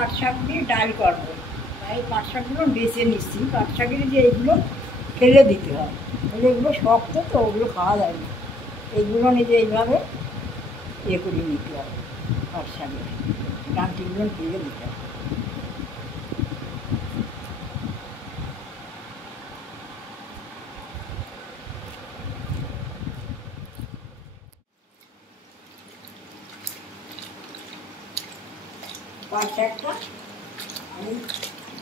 পাট শাক দিয়ে ডাল করবো, তাই পাট শাকগুলো বেছে নিচ্ছি। পাট শাকের যে এইগুলো ফেলে দিতে হয়, তাহলে এগুলো শক্ত তো, ওগুলো খাওয়া যায় না। এইগুলো নিজে এইভাবে ইয়ে করে নিতে হবে, পাট শাকের ডাঁটিগুলো ফেলে দিতে হবে। পাট শাকটা আমি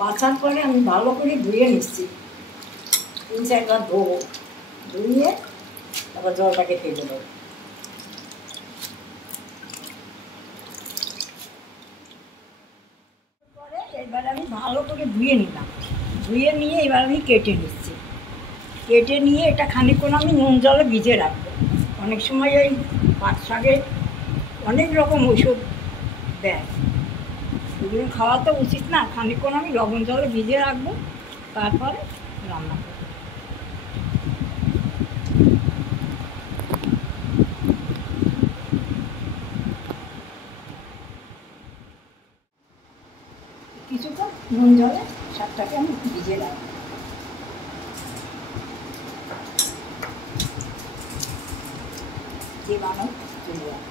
বাছার পরে আমি ভালো করে ধুয়ে নিচ্ছি, 3-4বার ধোবো, ধুয়ে তারপর জলটাকে ফেলে দেবো। পরে এবার আমি ভালো করে ধুয়ে নিলাম, ধুয়ে নিয়ে এবার আমি কেটে নিচ্ছি। কেটে নিয়ে এটা খানিকক্ষণ আমি নুন জলে ভিজে রাখবো। অনেক সময় ওই পাট শাকে অনেক রকম ওষুধ দেয়, এগুলো খাওয়া তো উচিত না। খানিকক্ষণ আমি লবণ জলে ভিজে রাখবো, তারপরে রান্না করবো। কিছুক্ষণ নুন জলে শাকটাকে আমি ভিজে রাখবো। যে বানাও চলে যাবে।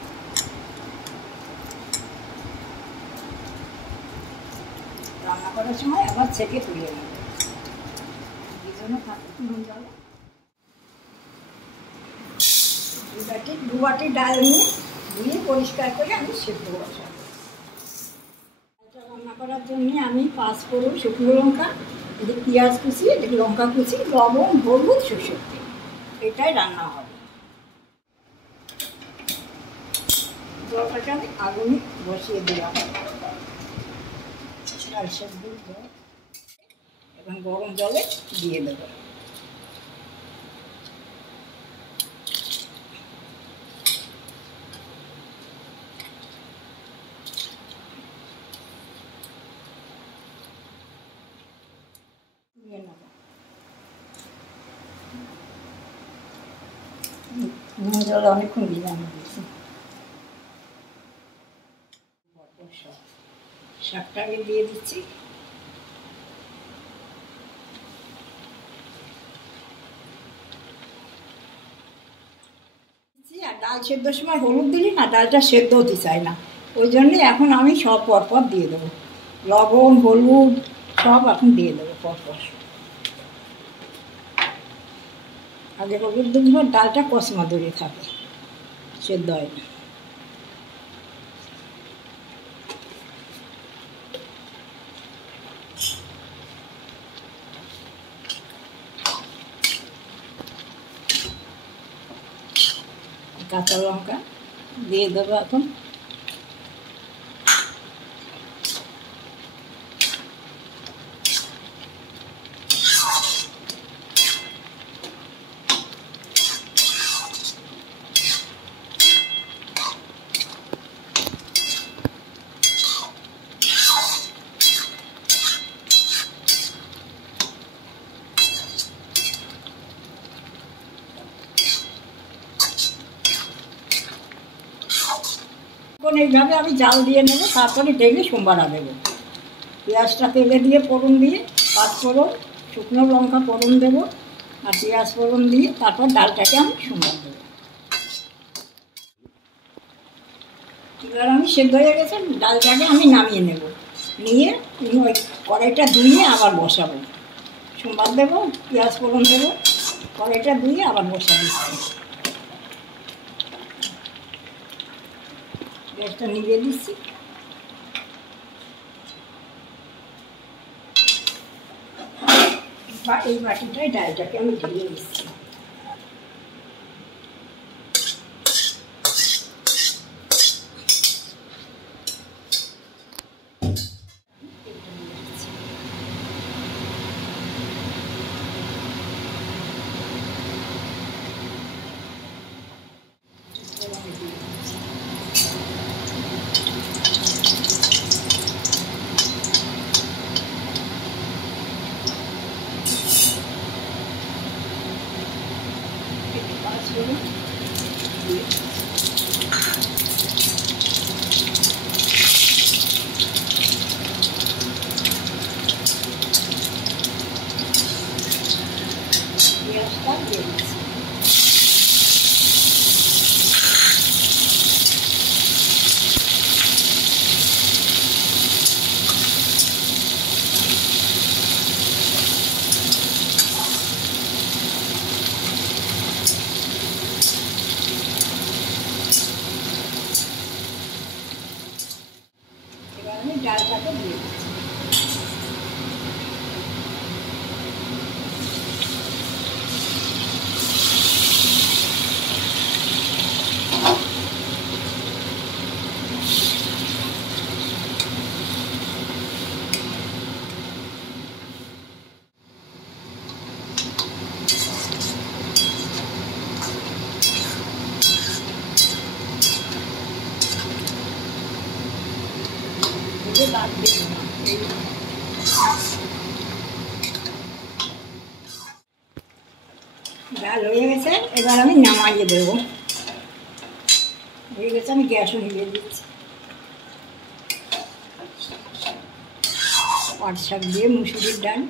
রান্না করার সময় আবার ছেঁকে তুলে নেব, ভিজানো থাকে নুন জলে। 2 বাটি ডাল নিয়ে ধুয়ে পরিষ্কার করে আমি সেদ্ধ বসাবো। রান্না করার জন্য আমি 5 ফোড়ন, শুকনো লঙ্কা, এদিকে পেঁয়াজ কুচি, এদিকে লঙ্কা কুচি, লবণ, হলুদ, সরষের তেল, এটাই রান্না হবে। জলটাকে আমি আগুনে বসিয়ে দিলাম, ডাল সেদ্ধ জল এবং গরম জলে দিয়ে দেবো। নুন জলে অনেকক্ষণ ভিজানো দিয়েছি। শাকটাকে দিয়ে দিচ্ছি, আর ডাল সেদ্ধর সময় হলুদ দিলি না, ডালটা সেদ্ধ হতে চায় না, ওই জন্যে এখন আমি সব পরপর দিয়ে দেবো। লবণ, হলুদ সব এখন দিয়ে দেবো পরপর। আগে হলুদ দিলে ডালটা কসমা ধরে থাকে, সেদ্ধ হয় না। কাঁচা লঙ্কা দিয়ে দেবো এখন। এইভাবে আমি জাল দিয়ে নেবো, তারপরে ঢেলে সোমবারা দেবো। পেঁয়াজটা তেলে দিয়ে ফোড়ন দিয়ে, 5 ফোড়ন, শুকনো লঙ্কা ফোড়ন দেবো, আর পেঁয়াজ ফোড়ন দিয়ে তারপর ডালটাকে আমি সোমবার দেবো। এবার আমি সেদ্ধ হয়ে গেছে, ডালটাকে আমি নামিয়ে নেব, নিয়ে ওই কড়াইটা ধুয়ে আবার বসাবো। সোমবার দেবো, পেঁয়াজ ফোড়ন দেবো, কড়াইটা ধুয়ে আবার বসা দিচ্ছি। গ্যাসটা নিভিয়ে দিচ্ছি। এই বাটিটায় ডালটাকে আমি ঢেলে দিচ্ছি। পেঁয়াজটা দিয়ে দিচ্ছি। এবার আমি ডালটাকে দিয়ে দিচ্ছি। ডাল হয়ে গেছে, এবার আমি নামাইয়ে দেবো। হয়ে গেছে, আমি গ্যাসও নিভিয়ে দিচ্ছি। পাট শাক দিয়ে মুসুরির ডাল।